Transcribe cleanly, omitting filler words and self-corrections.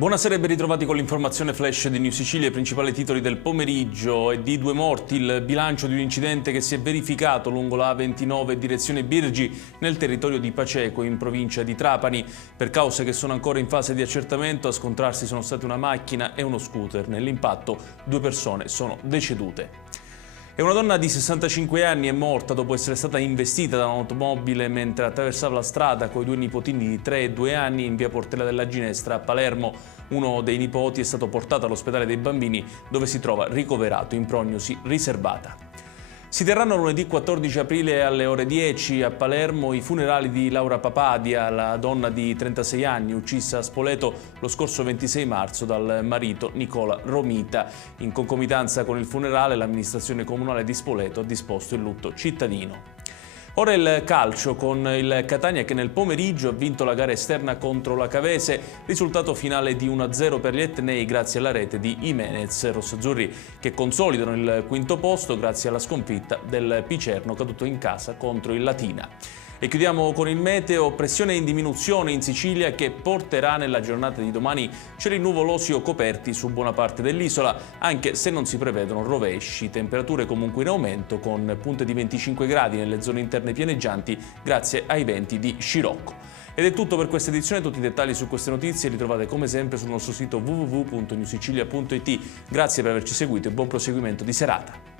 Buonasera e ben ritrovati con l'informazione flash di New Sicilia. I principali titoli del pomeriggio e di 2 morti il bilancio di un incidente che si è verificato lungo la A29 direzione Birgi nel territorio di Paceco in provincia di Trapani. Per cause che sono ancora in fase di accertamento, a scontrarsi sono state una macchina e uno scooter. Nell'impatto 2 persone sono decedute. E una donna di 65 anni è morta dopo essere stata investita da un'automobile mentre attraversava la strada con i 2 nipotini di 3 e 2 anni in via Portella della Ginestra a Palermo. Uno dei nipoti è stato portato all'ospedale dei bambini dove si trova ricoverato in prognosi riservata. Si terranno lunedì 14 aprile alle ore 10 a Palermo i funerali di Laura Papadia, la donna di 36 anni uccisa a Spoleto lo scorso 26 marzo dal marito Nicola Romita. In concomitanza con il funerale l'amministrazione comunale di Spoleto ha disposto il lutto cittadino. Ora il calcio con il Catania che nel pomeriggio ha vinto la gara esterna contro la Cavese, risultato finale di 1-0 per gli etnei grazie alla rete di Jimenez. Rossazzurri che consolidano il quinto posto grazie alla sconfitta del Picerno caduto in casa contro il Latina. E chiudiamo con il meteo, pressione in diminuzione in Sicilia che porterà nella giornata di domani cieli nuvolosi o coperti su buona parte dell'isola, anche se non si prevedono rovesci. Temperature comunque in aumento con punte di 25 gradi nelle zone interne pianeggianti grazie ai venti di scirocco. Ed è tutto per questa edizione, tutti i dettagli su queste notizie li trovate come sempre sul nostro sito www.newsicilia.it. Grazie per averci seguito e buon proseguimento di serata.